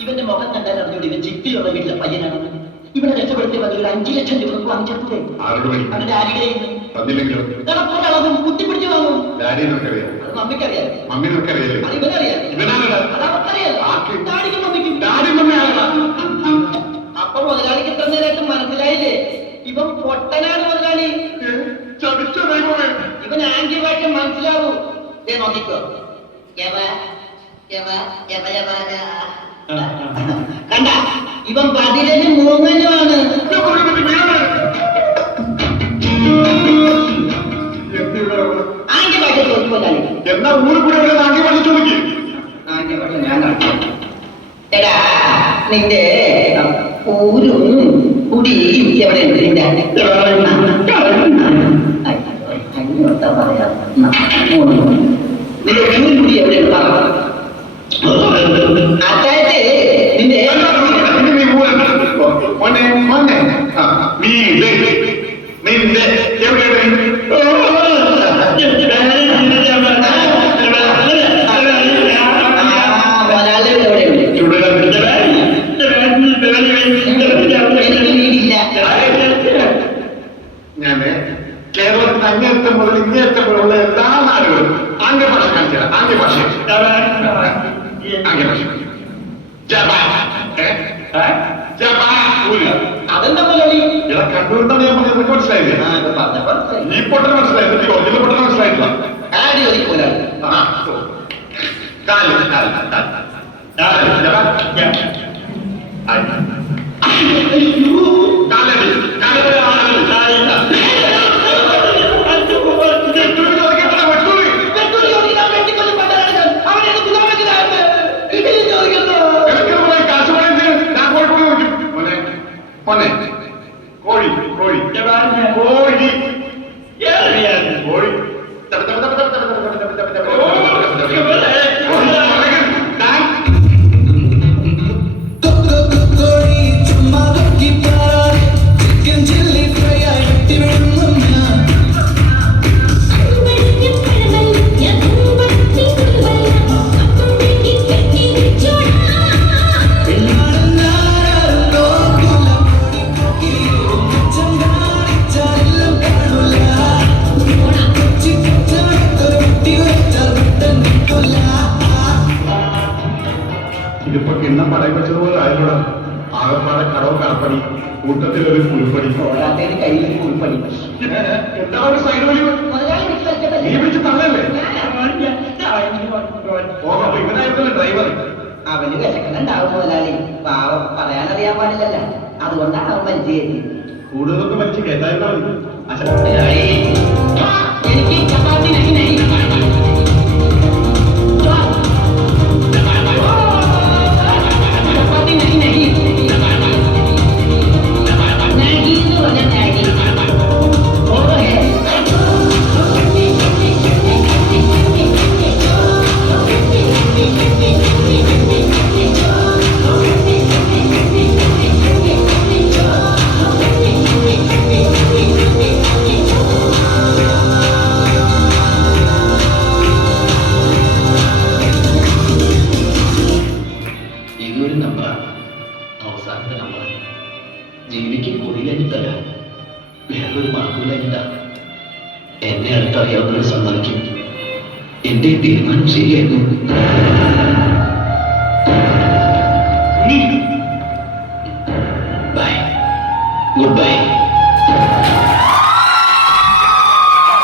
ഇവന്റെ മുഖം കണ്ടാൽ അറിഞ്ഞൂടെ ഇവൻ ചിട്ടിയുള്ള വീട്ടിലെ പയ്യനാണ്. ഇവിടെ രക്ഷപ്പെടുത്തിയ മതി ഒരു 5 ലക്ഷം രൂപ വാങ്ങിച്ചെടുത്തേ. അവന്റെ ആരുടെയും കുത്തിപ്പിടിച്ച് വാങ്ങും. അത് മമ്മിക്കറിയാം, അത് ഇവനറിയാം, അത് അവർക്കറിയാം. അപ്പൊ മുതലാളിക്ക് ഇത്ര നേരമായിട്ട് മനസ്സിലായില്ലേ ഇവൻ പൊട്ടനാണ് മുതലാളി. ഇവൻ ആംഗ്യമായിട്ട് മനസ്സിലാവൂ. നോക്കിക്കോ, കണ്ട ഇവൻ 15 മൂങ്ങലുമാണ്. ആംഗ്യഭാഷ ചോദിക്കൊല്ലാളി. എന്നാ ഊര് കൂടെ ആംഗ്യഭാഷ ചോദിക്കും. ആംഗ്യഭാഷ ഞാൻ എടാ നിന്റെ ഊരും കുടിയും എവിടെ ഉണ്ട്? നിന്റെ പറയാ നിന്റെ ഊരും കുടി എവിടെയുണ്ട്? അതായത് നിന്റെ നിന്റെ എവിടെയാണ്? ഞാന് കേരളത്തിൽ അങ്ങേറ്റം മുതൽ ഇങ്ങേറ്റം മുതലുള്ള എല്ലാ നാടുകളും ആംഗ്യഭാഷ കാണിച്ചാൽ ആംഗ്യഭാഷ അതെന്താ മുതലാളി? ഇവിടെ കണ്ണൂരിന്നാണ് ഞാൻ പറഞ്ഞത്. മനസ്സിലായില്ലേ? ഈ പൊട്ടന് മനസ്സിലായില്ല, ഒറിജിനൽ പൊട്ടന് മനസ്സിലായിട്ടില്ല. കോഴി കോഴി കോഴി കോഴി ഇതിപ്പോ കിണ്ണം പടയം വെച്ചതുപോലെ ആയിരൂടെ ആകപ്പാടെ കടവ് കടപ്പടി കൂട്ടത്തിലൊരു കുളിപ്പടി കയ്യിൽ കുളിപ്പടി. എന്താ ഒരു സൈഡ് വലി നീ വിളിച്ച് തള്ളല്ലേ? അപ്പൊ ഇവനായിരുന്നല്ലേ ഡ്രൈവർ? അവന് വിശക്കുന്നുണ്ടാവും മുതലാളി. പാവം പറയാനറിയാൻ പാടില്ലല്ലോ, അതുകൊണ്ടാണ് അവൻ വലിച്ചു കയറ്റി. കൂടുതലൊക്കെ വലിച്ച് കേട്ടായിരുന്നാ മതി. എനിക്ക് ചപ്പാത്തി ജീവിക്ക് കൂടിയില്ല, വേറൊരു മാർഗമില്ല. എന്നെ അടുത്തറിയാവുന്നവർ സമ്മതിക്കും. എന്റെ തീരുമാനം ശരിയായിരുന്നു.